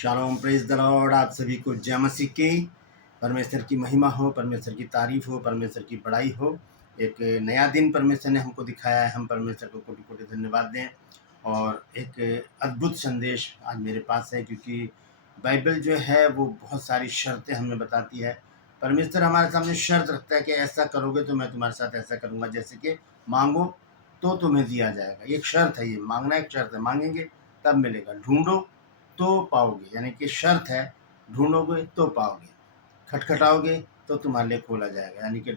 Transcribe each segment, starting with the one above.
Shalom, praise the Lord. आप सभी को जय मसीह की। परमेश्वर की महिमा हो, परमेश्वर की तारीफ हो, परमेश्वर की बड़ाई हो। एक नया दिन परमेश्वर ने हमको दिखाया है, हम परमेश्वर को कोटि कोटि धन्यवाद दें। और एक अद्भुत संदेश आज मेरे पास है, क्योंकि बाइबल जो है वो बहुत सारी शर्तें हमें बताती है। परमेश्वर हमारे सामने शर्त रखता है कि ऐसा करोगे तो मैं तुम्हारे साथ ऐसा करूँगा। जैसे कि मांगो तो तुम्हें दिया जाएगा, एक शर्त है। ये मांगना एक शर्त है, मांगेंगे तब मिलेगा। ढूंढो तो पाओगे, यानी कि शर्त है, ढूंढोगे तो पाओगे। खटखटाओगे तो तुम्हारे लिए खोला जाएगा, यानी कि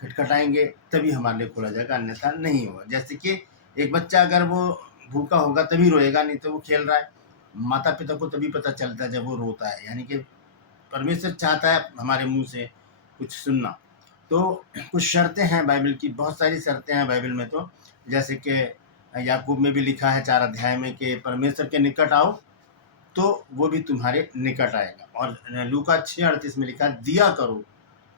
खटखटाएंगे तभी हमारे लिए खोला जाएगा, अन्यथा नहीं होगा। जैसे कि एक बच्चा अगर वो भूखा होगा तभी रोएगा, नहीं तो वो खेल रहा है। माता पिता को तभी पता चलता है जब वो रोता है, यानी कि परमेश्वर चाहता है हमारे मुंह से कुछ सुनना। तो कुछ शर्तें हैं बाइबल की, बहुत सारी शर्तें हैं बाइबल में। तो जैसे कि याकूब में भी लिखा है 4 अध्याय में कि परमेश्वर के निकट आओ तो वो भी तुम्हारे निकट आएगा। और लूका 6:38 में लिखा, दिया करो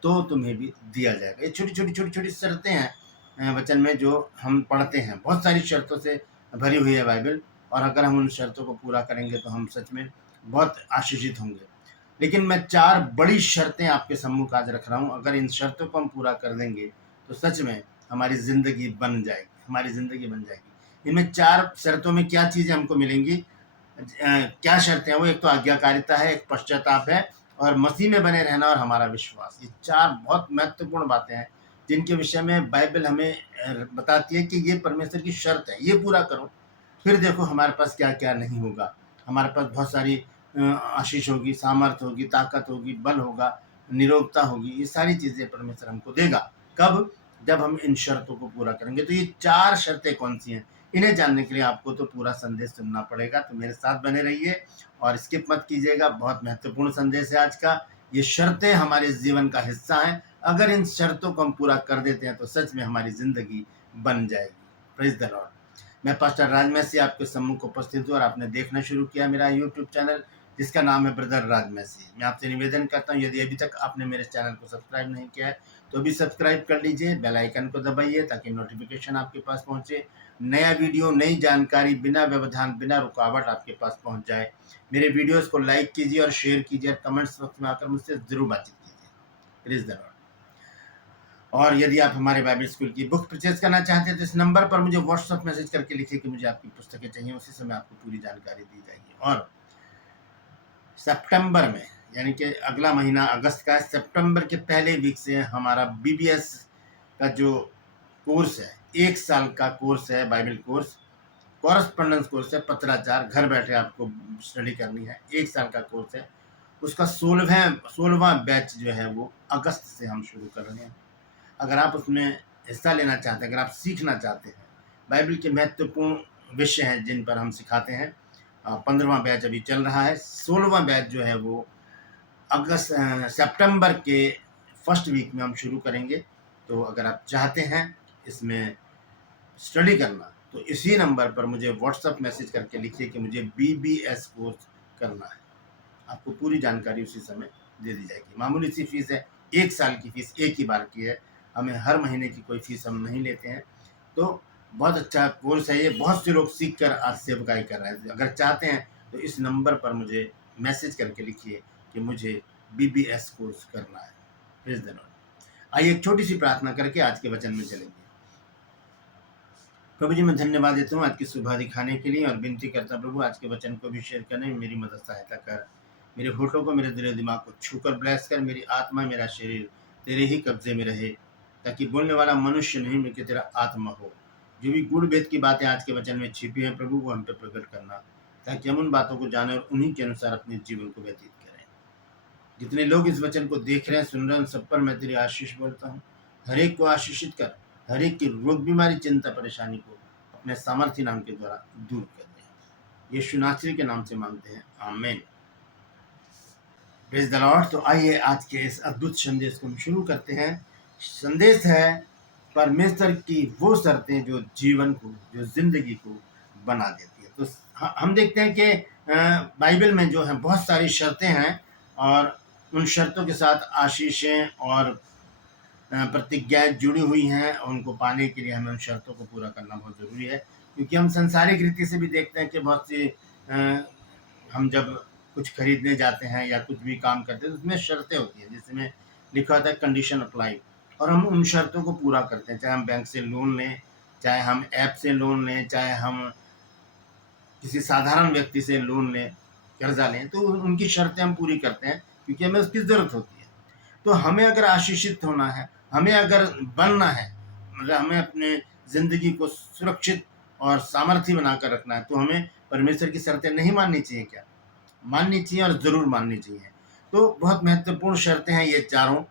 तो तुम्हें भी दिया जाएगा। ये छोटी छोटी छोटी छोटी शर्तें हैं वचन में जो हम पढ़ते हैं। बहुत सारी शर्तों से भरी हुई है बाइबल, और अगर हम उन शर्तों को पूरा करेंगे तो हम सच में बहुत आशीषित होंगे। लेकिन मैं 4 बड़ी शर्तें आपके सम्मुख आज रख रहा हूँ। अगर इन शर्तों को हम पूरा कर देंगे तो सच में हमारी ज़िंदगी बन जाएगी, हमारी ज़िंदगी बन जाएगी। इनमें 4 शर्तों में क्या चीज़ें हमको मिलेंगी, क्या शर्तें हैं वो? एक तो आज्ञाकारिता है, एक पश्चाताप है, और मसीह में बने रहना, और हमारा विश्वास। ये 4 बहुत महत्वपूर्ण बातें हैं जिनके विषय में बाइबल हमें बताती है कि ये परमेश्वर की शर्त है, ये पूरा करो, फिर देखो हमारे पास क्या क्या नहीं होगा। हमारे पास बहुत सारी आशीष होगी, सामर्थ होगी, ताकत होगी, बल होगा, निरोगता होगी। ये सारी चीज़ें परमेश्वर हमको देगा। कब? जब हम इन शर्तों को पूरा करेंगे। तो ये 4 शर्तें कौन सी हैं, इन्हें जानने के लिए आपको तो पूरा संदेश सुनना पड़ेगा। तो मेरे साथ बने रहिए और स्किप मत कीजिएगा। बहुत महत्वपूर्ण संदेश है आज का। ये शर्तें हमारे जीवन का हिस्सा हैं। अगर इन शर्तों को हम पूरा कर देते हैं तो सच में हमारी ज़िंदगी बन जाएगी। Praise the Lord. मैं पास्टर राजमैसी आपके सम्मुख उपस्थित हूँ, और आपने देखना शुरू किया मेरा यूट्यूब चैनल, जिसका नाम है ब्रदर राजमैसी। मैं आपसे निवेदन करता हूँ, यदि अभी तक आपने मेरे चैनल को सब्सक्राइब नहीं किया है तो भी सब्सक्राइब कर लीजिए, बेल आइकन को दबाइए ताकि नोटिफिकेशन आपके पास पहुँचे। नया वीडियो, नई जानकारी बिना व्यवधान, बिना रुकावट आपके पास पहुँच जाए। मेरे वीडियोस को लाइक कीजिए और शेयर कीजिए, और कमेंट्स बॉक्स में आकर मुझसे ज़रूर बातचीत कीजिए। Please the Lord. और यदि आप हमारे बाइबल स्कूल की बुक परचेज करना चाहते हैं तो इस नंबर पर मुझे व्हाट्सएप मैसेज करके लिखिए कि मुझे आपकी पुस्तकें चाहिए। उसी समय आपको पूरी जानकारी दी जाएगी। और सितंबर में, यानी कि अगला महीना अगस्त का, सितंबर के पहले वीक से हमारा बीबीएस का जो कोर्स है, 1 साल का कोर्स है, बाइबल कोर्स, कॉरेस्पॉन्डेंस कोर्स है, पत्राचार, घर बैठे आपको स्टडी करनी है। 1 साल का कोर्स है। उसका 16वां बैच जो है वो अगस्त से हम शुरू कर रहे हैं। अगर आप उसमें हिस्सा लेना चाहते हैं, अगर आप सीखना चाहते हैं, बाइबल के महत्वपूर्ण विषय हैं जिन पर हम सिखाते हैं। 15वां बैच अभी चल रहा है। 16वां बैच जो है वो सितंबर के फर्स्ट वीक में हम शुरू करेंगे। तो अगर आप चाहते हैं इसमें स्टडी करना तो इसी नंबर पर मुझे व्हाट्सएप मैसेज करके लिखिए कि मुझे बीबीएस कोर्स करना है। आपको पूरी जानकारी उसी समय दे दी जाएगी। मामूली सी फीस है, 1 साल की फीस एक ही बार की है। हमें हर महीने की कोई फीस हम नहीं लेते हैं। तो बहुत अच्छा कोर्स है ये। बहुत से लोग सीख कर आज सेवकाई कर रहे हैं। अगर चाहते हैं तो इस नंबर पर मुझे मैसेज करके लिखिए कि मुझे बीबीएस कोर्स करना है। Praise the Lord. आइए एक छोटी सी प्रार्थना करके आज के वचन में चलेंगे। प्रभु जी, मैं धन्यवाद देता हूँ आज की सुबह दिखाने के लिए, और विनती करता हूँ प्रभु आज के वचन को भी शेयर करने में मेरी मदद सहायता कर। मेरे होठों को, मेरे दिल दिमाग को छूकर ब्लेस कर। मेरी आत्मा, मेरा शरीर तेरे ही कब्जे में रहे, ताकि बोलने वाला मनुष्य नहीं बल्कि तेरा आत्मा हो। जो भी गुड़ भेद की बातें आज के वचन में छिपी हैं प्रभु, वो हम पे प्रकट करना, ताकि हम उन बातों को जाने और उन्हीं के अनुसार अपने जीवन को व्यतीत करें। जितने लोग इस वचन को देख रहे हैं, सुन रहे हैं, उन सब पर मैं तेरी आशीष बोलता हूँ। हर एक को आशीषित कर। हर एक की रोग, बीमारी, चिंता, परेशानी को अपने सामर्थ्य नाम के द्वारा दूर कर दे। यीशु नासरी के नाम से मांगते हैं, आमीन। Praise the Lord. तो आइए आज के इस अद्भुत संदेश को हम शुरू करते हैं। संदेश है परमेश्वर की वो शर्तें जो जीवन को, जो जिंदगी को बना देती है। तो हम देखते हैं कि बाइबल में जो है बहुत सारी शर्तें हैं, और उन शर्तों के साथ आशीषें और प्रतिज्ञाएं जुड़ी हुई हैं। उनको पाने के लिए हमें उन शर्तों को पूरा करना बहुत ज़रूरी है। क्योंकि हम संसारिक रीति से भी देखते हैं कि बहुत सी हम जब कुछ खरीदने जाते हैं या कुछ भी काम करते हैं तो उसमें शर्तें होती हैं, जिसमें लिखा होता है कंडीशन अप्लाई, और हम उन शर्तों को पूरा करते हैं, चाहे हम बैंक से लोन लें, चाहे हम ऐप से लोन लें, चाहे हम किसी साधारण व्यक्ति से लोन लें, कर्जा लें, तो उनकी शर्तें हम पूरी करते हैं क्योंकि हमें उसकी ज़रूरत होती है। तो हमें अगर आशीषित होना है, हमें अगर बनना है, मतलब हमें अपने ज़िंदगी को सुरक्षित और सामर्थ्य बनाकर रखना है, तो हमें परमेश्वर की शर्तें नहीं माननी चाहिए क्या? माननी चाहिए और ज़रूर माननी चाहिए। तो बहुत महत्वपूर्ण शर्तें हैं ये चारों,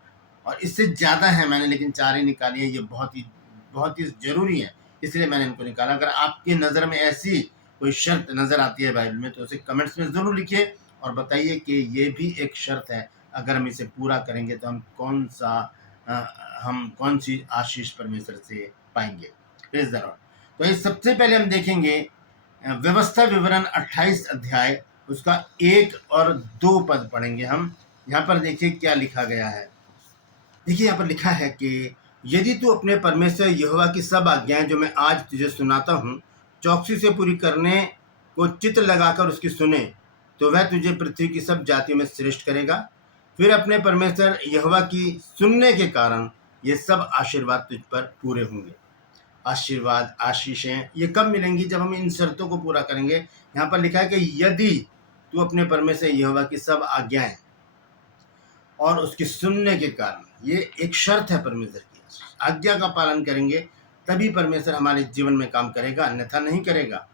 और इससे ज़्यादा हैं मैंने लेकिन 4 ही निकाली हैं। ये बहुत ही ज़रूरी हैं, इसलिए मैंने इनको निकाला। अगर आपकी नज़र में ऐसी कोई शर्त नज़र आती है बाइबल में तो उसे कमेंट्स में ज़रूर लिखिए और बताइए कि ये भी एक शर्त है, अगर हम इसे पूरा करेंगे तो हम कौन-सी आशीष परमेश्वर से पाएँगे। Praise the Lord. तो ये सबसे पहले हम देखेंगे व्यवस्था विवरण 28 अध्याय, उसका 1 और 2 पद पढ़ेंगे हम। यहाँ पर देखिए क्या लिखा गया है। देखिए यहाँ पर लिखा है कि यदि तू अपने परमेश्वर यहोवा की सब आज्ञाएं जो मैं आज तुझे सुनाता हूँ चौकसी से पूरी करने को चित्त लगाकर उसकी सुने, तो वह तुझे पृथ्वी की सब जातियों में श्रेष्ठ करेगा। फिर अपने परमेश्वर यहोवा की सुनने के कारण ये सब आशीर्वाद तुझ पर पूरे होंगे। आशीर्वाद, आशीषें ये कब मिलेंगी? जब हम इन शर्तों को पूरा करेंगे। यहाँ पर लिखा है कि यदि तू अपने परमेश्वर यहोवा की सब आज्ञाएं और उसके सुनने के कारण, ये एक शर्त है परमेश्वर की, आज्ञा का पालन करेंगे तभी परमेश्वर हमारे जीवन में काम करेगा, अन्यथा नहीं करेगा।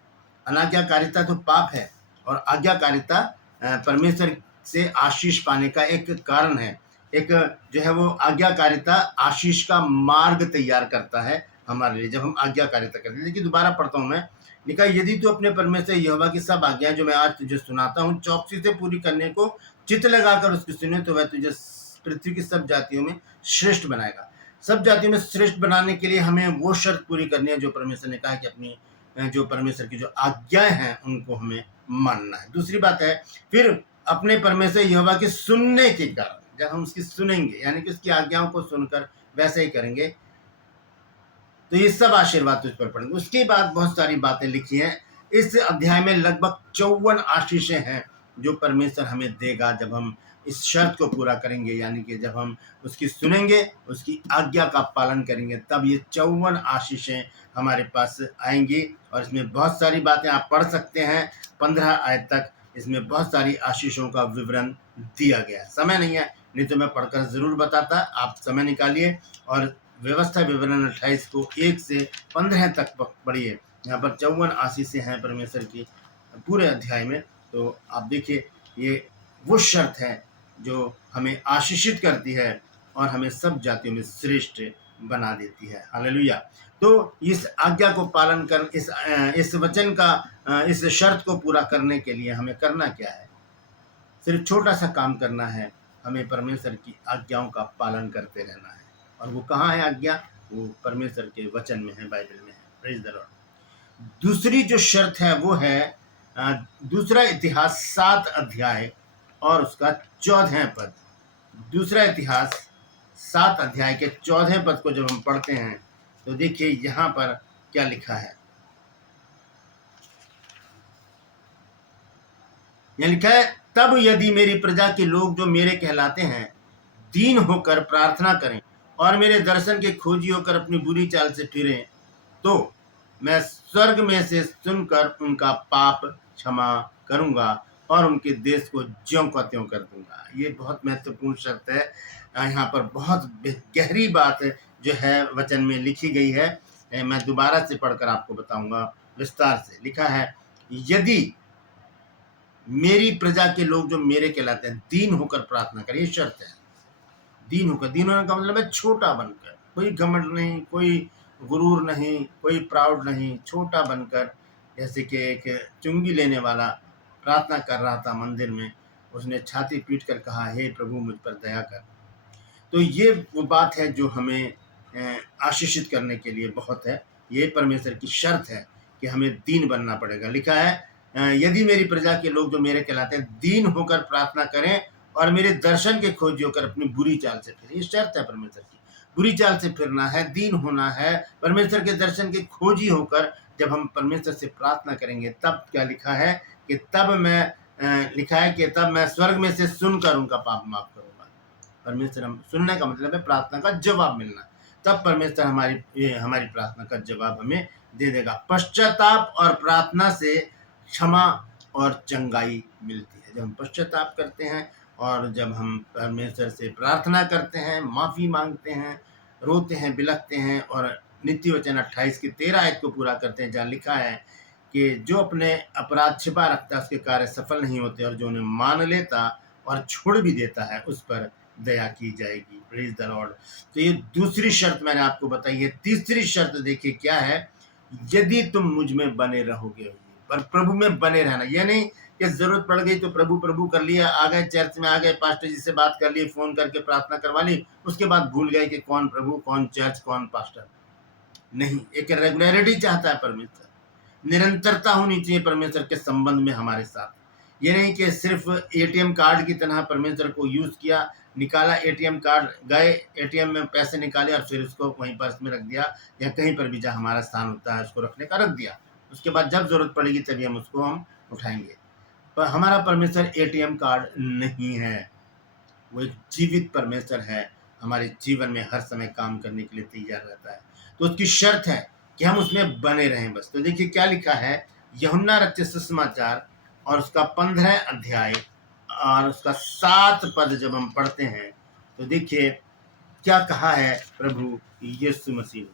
अनाज्ञाकारिता तो पाप है और आज्ञाकारिता परमेश्वर से आशीष पाने का एक कारण है। एक जो है वो आज्ञाकारिता आशीष का मार्ग तैयार करता है हमारे लिए जब हम आज्ञाकारिता करते हैं। देखिए दोबारा पढ़ता हूँ मैं। लिखा यदि तू अपने परमेश्वर यहोवा की सब आज्ञाएं जो मैं आज तुझे सुनाता हूँ चौकसी से पूरी करने को चित्त लगाकर उसकी सुने, तो वह तुझे पृथ्वी की सब जातियों में श्रेष्ठ बनाएगा। सब जातियों में श्रेष्ठ बनाने के लिए हमें वो शर्त पूरी करनी है जो परमेश्वर ने कहा है कि अपनी जो परमेश्वर की जो आज्ञाएं हैं उनको हमें मानना है। दूसरी बात है फिर अपने परमेश्वर यहोवा के सुनने के कारण, जब हम उसकी सुनेंगे यानी कि उसकी आज्ञाओं को सुनकर वैसे ही करेंगे तो ये सब आशीर्वाद तुझ पर पड़ेंगे। उसके बाद बहुत सारी बातें लिखी हैं इस अध्याय में, लगभग 54 आशीषें हैं जो परमेश्वर हमें देगा जब हम इस शर्त को पूरा करेंगे, यानी कि जब हम उसकी सुनेंगे, उसकी आज्ञा का पालन करेंगे, तब ये 54 आशीषें हमारे पास आएंगी। और इसमें बहुत सारी बातें आप पढ़ सकते हैं, 15 आयत तक इसमें बहुत सारी आशीषों का विवरण दिया गया है। समय नहीं है, नहीं तो मैं पढ़कर ज़रूर बताता। आप समय निकालिए और व्यवस्था विवरण 28 को 1 से 15 तक पढ़िए। यहाँ पर 54 आशीषें हैं परमेश्वर की पूरे अध्याय में। तो आप देखिए ये वो शर्त है जो हमें आशीषित करती है और हमें सब जातियों में श्रेष्ठ बना देती है। हालेलुया। तो इस आज्ञा को पालन कर इस वचन का इस शर्त को पूरा करने के लिए हमें करना क्या है? सिर्फ छोटा सा काम करना है, हमें परमेश्वर की आज्ञाओं का पालन करते रहना है। और वो कहाँ है आज्ञा? वो परमेश्वर के वचन में है, बाइबल में है। Praise the Lord. दूसरी जो शर्त है वो है दूसरा इतिहास 7 अध्याय और उसका 14 पद। दूसरा इतिहास 7 अध्याय के 14 पद को जब हम पढ़ते हैं तो देखिए यहाँ पर क्या लिखा है। यहाँ लिखा है तब यदि मेरी प्रजा के लोग जो मेरे कहलाते हैं दीन होकर प्रार्थना करें और मेरे दर्शन के खोजी होकर अपनी बुरी चाल से फिरें, तो मैं स्वर्ग में से सुनकर उनका पाप क्षमा करूंगा और उनके देश को ज्यों का त्यों कर दूंगा। ये बहुत महत्वपूर्ण शर्त है। यहाँ पर बहुत गहरी बात जो है वचन में लिखी गई है। मैं दोबारा से पढ़कर आपको बताऊंगा विस्तार से। लिखा है यदि मेरी प्रजा के लोग जो मेरे कहलाते हैं दीन होकर प्रार्थना करें, ये शर्त है। दीन होकर, दीन होने का मतलब है छोटा बनकर, कोई घमंड नहीं, कोई गुरूर नहीं, कोई प्राउड नहीं, छोटा बनकर। जैसे कि एक चुंगी लेने वाला प्रार्थना कर रहा था मंदिर में, उसने छाती पीट कर कहा हे प्रभु मुझ पर दया कर। तो ये वो बात है जो हमें आशीषित करने के लिए बहुत है। ये परमेश्वर की शर्त है कि हमें दीन बनना पड़ेगा। लिखा है यदि मेरी प्रजा के लोग जो मेरे कहलाते हैं दीन होकर प्रार्थना करें और मेरे दर्शन के खोजी होकर अपनी बुरी चाल से फिरें। ये शर्त है परमेश्वर की, बुरी चाल से फिरना है, दीन होना है, परमेश्वर के दर्शन के खोजी होकर जब हम परमेश्वर से प्रार्थना करेंगे तब क्या लिखा है कि तब मैं लिखा है कि तब मैं स्वर्ग में से सुनकर उनका पाप माफ करूंगा। परमेश्वर, हम सुनने का मतलब है प्रार्थना का जवाब मिलना। तब परमेश्वर हमारी प्रार्थना का जवाब हमें दे देगा। पश्चाताप और प्रार्थना से क्षमा और चंगाई मिलती है। जब हम पश्चाताप करते हैं और जब हम परमेश्वर से प्रार्थना करते हैं, माफ़ी मांगते हैं, रोते हैं, बिलखते हैं और नीति वचन 28 की 13 आयत को पूरा करते हैं, जहाँ लिखा है कि जो अपने अपराध छिपा रखता है उसके कार्य सफल नहीं होते, और जो उन्हें मान लेता और छोड़ भी देता है उस पर दया की जाएगी। Praise the Lord. तो ये दूसरी शर्त मैंने आपको बताई है। तीसरी शर्त देखिए क्या है, यदि तुम मुझ में बने रहोगे। पर प्रभु में बने रहना, यह नहीं कि जरूरत पड़ गई तो प्रभु प्रभु कर लिया, आ गए चर्च में, आ गए पास्टर जी से बात कर ली, फोन करके प्रार्थना करवा ली, उसके बाद भूल गए कि कौन प्रभु, कौन चर्च, कौन पास्टर। नहीं, एक रेगुलरिटी चाहता है परमेश्वर, निरंतरता होनी चाहिए परमेश्वर के संबंध में हमारे साथ। ये नहीं कि सिर्फ एटीएम कार्ड की तरह परमेश्वर को यूज किया, निकाला एटीएम कार्ड, गए एटीएम में पैसे निकाले और फिर उसको वहीं पर्स में रख दिया, या कहीं पर भी जहाँ हमारा स्थान होता है उसको रखने का रख दिया, उसके बाद जब जरूरत पड़ेगी तभी हम उठाएंगे। पर हमारा परमेश्वर एटीएम कार्ड नहीं है, वो एक जीवित परमेश्वर है, हमारे जीवन में हर समय काम करने के लिए तैयार रहता है। तो उसकी शर्त है कि हम उसमें बने रहें बस। तो देखिए क्या लिखा है, यूहन्ना रचित सुसमाचार और उसका 15 अध्याय और उसका 7 पद जब हम पढ़ते हैं तो देखिए क्या कहा है प्रभु यीशु मसीह ने।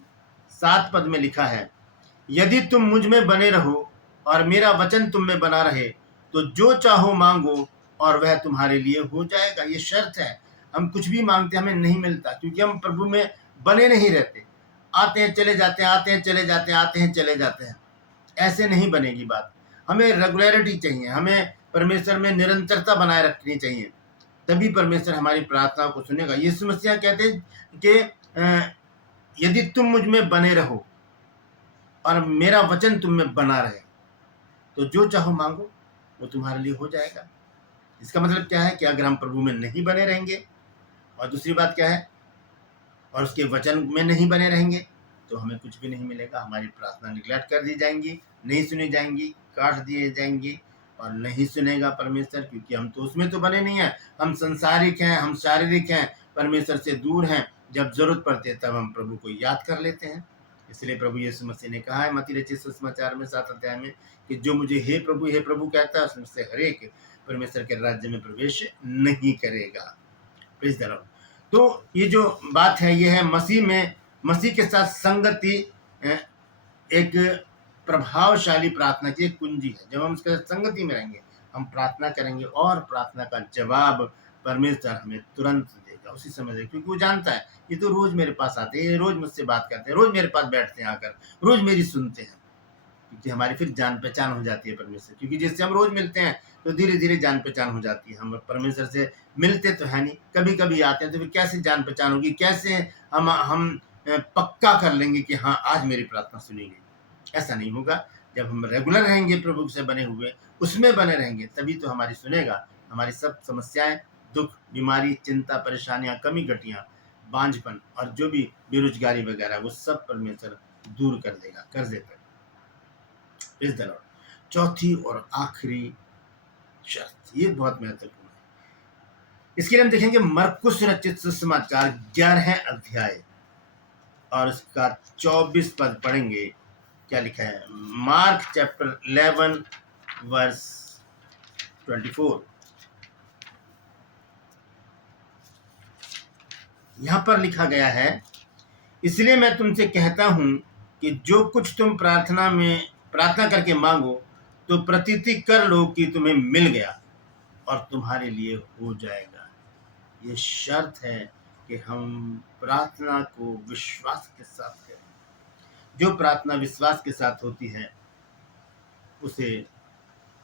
7 पद में लिखा है, यदि तुम मुझ में बने रहो और मेरा वचन तुम में बना रहे तो जो चाहो मांगो और वह तुम्हारे लिए हो जाएगा। ये शर्त है। हम कुछ भी मांगते हमें नहीं मिलता क्योंकि हम प्रभु में बने नहीं रहते, आते हैं चले जाते हैं, आते हैं चले जाते हैं, आते हैं चले जाते हैं। ऐसे नहीं बनेगी बात। हमें रेगुलरिटी चाहिए, हमें परमेश्वर में निरंतरता बनाए रखनी चाहिए, तभी परमेश्वर हमारी प्रार्थना को सुनेगा। यीशु मसीह कहते हैं कि यदि तुम मुझ में बने रहो और मेरा वचन तुम में बना रहे तो जो चाहो मांगो वो तुम्हारे लिए हो जाएगा। इसका मतलब क्या है कि अगर हम प्रभु में नहीं बने रहेंगे, और दूसरी बात क्या है, और उसके वचन में नहीं बने रहेंगे तो हमें कुछ भी नहीं मिलेगा। हमारी प्रार्थना निगलेक्ट कर दी जाएंगी, नहीं सुनी जाएंगी, काट दिए जाएंगी, और नहीं सुनेगा परमेश्वर, क्योंकि हम तो उसमें तो बने नहीं हैं। हम संसारिक हैं, हम शारीरिक हैं, परमेश्वर से दूर हैं। जब जरूरत पड़ती है तब हम प्रभु को याद कर लेते हैं। इसलिए प्रभु यीशु मसीह ने कहा है मत्ती रचित सुसमाचार में 7 अध्याय में कि जो मुझे हे प्रभु कहता है उसमें से हर एक परमेश्वर के राज्य में प्रवेश नहीं करेगा। Praise the Lord. तो ये जो बात है ये है मसीह के साथ संगति एक प्रभावशाली प्रार्थना की एक कुंजी है। जब हम उसके साथ संगति में रहेंगे, हम प्रार्थना करेंगे और प्रार्थना का जवाब परमेश्वर हमें तुरंत देगा, उसी समय देगा, क्योंकि वो जानता है ये तो रोज मेरे पास आते हैं, ये रोज मुझसे बात करते हैं, रोज मेरे पास बैठते हैं आकर, रोज मेरी सुनते हैं, क्योंकि हमारी फिर जान पहचान हो जाती है परमेश्वर। क्योंकि जिससे हम रोज मिलते हैं तो धीरे धीरे जान पहचान हो जाती है। हम परमेश्वर से मिलते तो है नहीं, कभी कभी आते हैं, तो फिर कैसे जान पहचान होगी, कैसे हम पक्का कर लेंगे कि हाँ आज मेरी प्रार्थना सुनी गई। ऐसा नहीं होगा। जब हम रेगुलर रहेंगे, प्रभु से बने हुए, उसमें बने रहेंगे, तभी तो हमारी सुनेगा। हमारी सब समस्याएं, दुख, बीमारी, चिंता, परेशानियां, कमी घटियां, बांझपन और जो भी बेरोजगारी वगैरह, वो सब परमेश्वर दूर कर देगा, कर देता है। Praise the Lord. चौथी और आखिरी शर्त, ये बहुत महत्वपूर्ण है। इसके लिए हम देखेंगे मरकुस रचित सुसमाचार 11 अध्याय और उसका 24 पद पढ़ेंगे। क्या लिखा है? Mark chapter 11 verse 24। यहां पर लिखा गया है, इसलिए मैं तुमसे कहता हूं कि जो कुछ तुम प्रार्थना करके मांगो तो प्रतीति कर लो कि तुम्हें मिल गया और तुम्हारे लिए हो जाएगा। ये शर्त है कि हम प्रार्थना को विश्वास के साथ करें। जो प्रार्थना विश्वास के साथ होती है उसे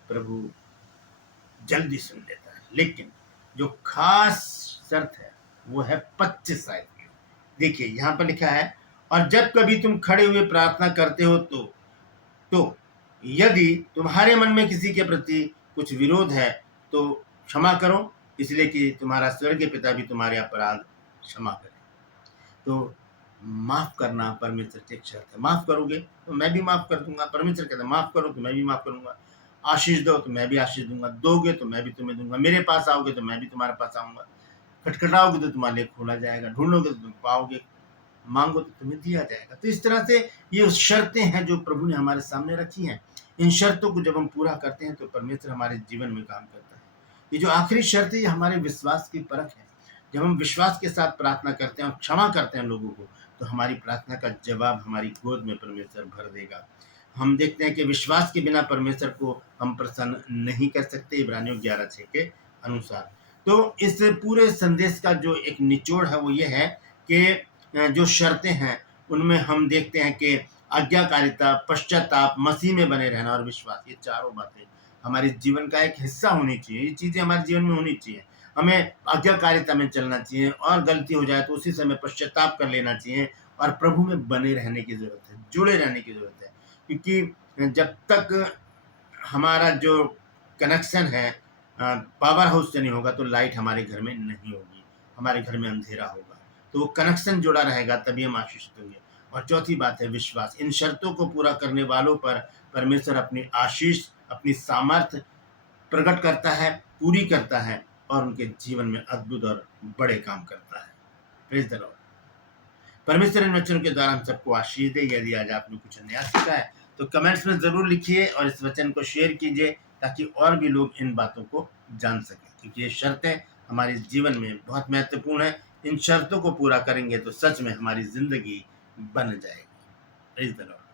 प्रभु जल्दी सुन लेता है। लेकिन जो खास शर्त है वो है 25 आयत की। देखिए यहाँ पर लिखा है, और जब कभी तुम खड़े हुए प्रार्थना करते हो तो यदि तुम्हारे मन में किसी के प्रति कुछ विरोध है तो क्षमा करो, इसलिए कि तुम्हारा स्वर्गीय पिता भी तुम्हारे अपराध क्षमा करे। तो माफ करना परमेश्वर की एक शर्त है। माफ करोगे तो मैं भी माफ कर दूंगा। परमेश्वर कहता है माफ करो तो मैं भी माफ करूंगा। आशीष दो तो मैं भी आशीष दूंगा, दोगे तो मैं भी तुम्हें दूंगा, मेरे पास आओगे तो मैं भी तुम्हारे पास आऊंगा, खटखटाओगे तो तुम्हारे लिए खोला जाएगा, ढूंढोगे तो तुम पाओगे, मांगो तो तुम्हें दिया जाएगा। तो इस तरह से ये शर्तें हैं जो प्रभु ने हमारे सामने रखी हैं। इन शर्तों को जब हम पूरा करते हैं तो परमेश्वर हमारे जीवन में काम करता है। ये जो आखिरी शर्त है ये हमारे विश्वास की परख है। जब हम विश्वास के साथ प्रार्थना करते हैं और क्षमा करते हैं लोगों को, तो हमारी प्रार्थना का जवाब हमारी गोद में परमेश्वर भर देगा। हम देखते हैं कि विश्वास के बिना परमेश्वर को हम प्रसन्न नहीं कर सकते, इब्रानियों 11:6 के अनुसार। तो इस पूरे संदेश का जो एक निचोड़ है वो ये है कि जो शर्तें हैं उनमें हम देखते हैं कि आज्ञाकारिता, पश्चाताप, मसीह में बने रहना और विश्वास, ये चारों बातें हमारे जीवन का एक हिस्सा होनी चाहिए। ये चीज़ें हमारे जीवन में होनी चाहिए। हमें आज्ञाकारिता में चलना चाहिए और गलती हो जाए तो उसी समय पश्चाताप कर लेना चाहिए और प्रभु में बने रहने की ज़रूरत है, जुड़े रहने की ज़रूरत है। क्योंकि जब तक हमारा जो कनेक्शन है पावर हाउस से नहीं होगा तो लाइट हमारे घर में नहीं होगी, हमारे घर में अंधेरा होगा। तो वो कनेक्शन जुड़ा रहेगा तभी हम आशीषित होंगे। और चौथी बात है विश्वास। इन शर्तों को पूरा करने वालों पर परमेश्वर अपनी आशीष, अपनी सामर्थ्य प्रकट करता है, पूरी करता है और उनके जीवन में अद्भुत और बड़े काम करता है। Praise the Lord. परमेश्वर इन वचनों के द्वारा हम सबको आशीष दे। यदि आज आपने कुछ नया सीखा है तो कमेंट्स में ज़रूर लिखिए और इस वचन को शेयर कीजिए ताकि और भी लोग इन बातों को जान सकें, क्योंकि ये शर्तें हमारे जीवन में बहुत महत्वपूर्ण है। इन शर्तों को पूरा करेंगे तो सच में हमारी ज़िंदगी बन जाएगी। Praise the Lord.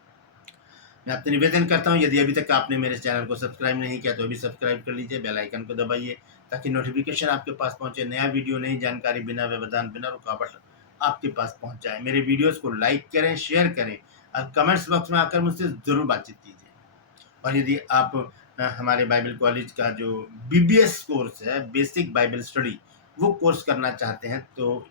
मैं आपसे निवेदन करता हूँ, यदि अभी तक आपने मेरे चैनल को सब्सक्राइब नहीं किया तो अभी सब्सक्राइब कर लीजिए, बेल आइकन को दबाइए ताकि नोटिफिकेशन आपके पास पहुँचे, नया वीडियो, नई जानकारी बिना व्यवधान, बिना रुकावट आपके पास पहुँच जाए। मेरे वीडियोस को लाइक करें, शेयर करें और कमेंट्स बॉक्स में आकर मुझसे ज़रूर बातचीत कीजिए। और यदि आप हमारे बाइबल कॉलेज का जो BBS कोर्स है, बेसिक बाइबल स्टडी, वो कोर्स करना चाहते हैं तो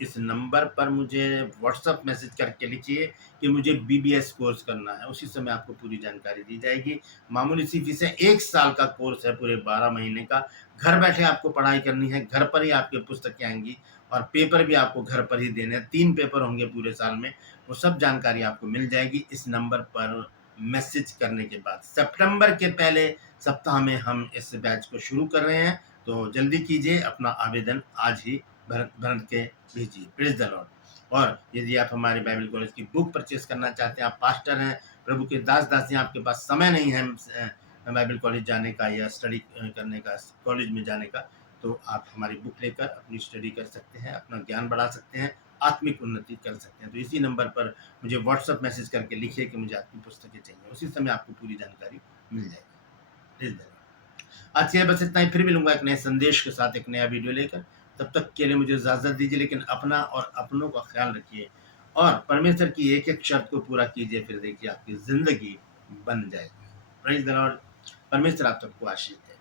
इस नंबर पर मुझे व्हाट्सएप मैसेज करके लिखिए कि मुझे BBS कोर्स करना है। उसी समय आपको पूरी जानकारी दी जाएगी। मामूली सी फीस है, 1 साल का कोर्स है, पूरे 12 महीने का। घर बैठे आपको पढ़ाई करनी है, घर पर ही आपके पुस्तकें आएंगी और पेपर भी आपको घर पर ही देने हैं। 3 पेपर होंगे पूरे साल में, वो सब जानकारी आपको मिल जाएगी इस नंबर पर मैसेज करने के बाद। सितंबर के पहले सप्ताह में हम इस बैच को शुरू कर रहे हैं, तो जल्दी कीजिए, अपना आवेदन आज ही भर के भेजिए। Praise the Lord. और यदि आप हमारे बाइबल कॉलेज की बुक परचेस करना चाहते हैं, आप पास्टर हैं, प्रभु के दास दासियां, आपके पास समय नहीं है बाइबल कॉलेज जाने का या स्टडी करने का, कॉलेज में जाने का, तो आप हमारी बुक लेकर अपनी स्टडी कर सकते हैं, अपना ज्ञान बढ़ा सकते हैं, आत्मिक उन्नति कर सकते हैं। तो इसी नंबर पर मुझे व्हाट्सएप मैसेज करके लिखिए कि मुझे आपकी पुस्तकें चाहिए, उसी समय आपको पूरी जानकारी मिल जाएगी। Praise the Lord. आज के बस इतना ही, फिर मिलूंगा एक नए संदेश के साथ, एक नया वीडियो लेकर। तब तक के लिए मुझे इजाज़त दीजिए, लेकिन अपना और अपनों का ख्याल रखिए और परमेश्वर की एक एक शर्त को पूरा कीजिए, फिर देखिए आपकी ज़िंदगी बन जाएगी। Praise the Lord. परमेश्वर आप सबको आशीष दे।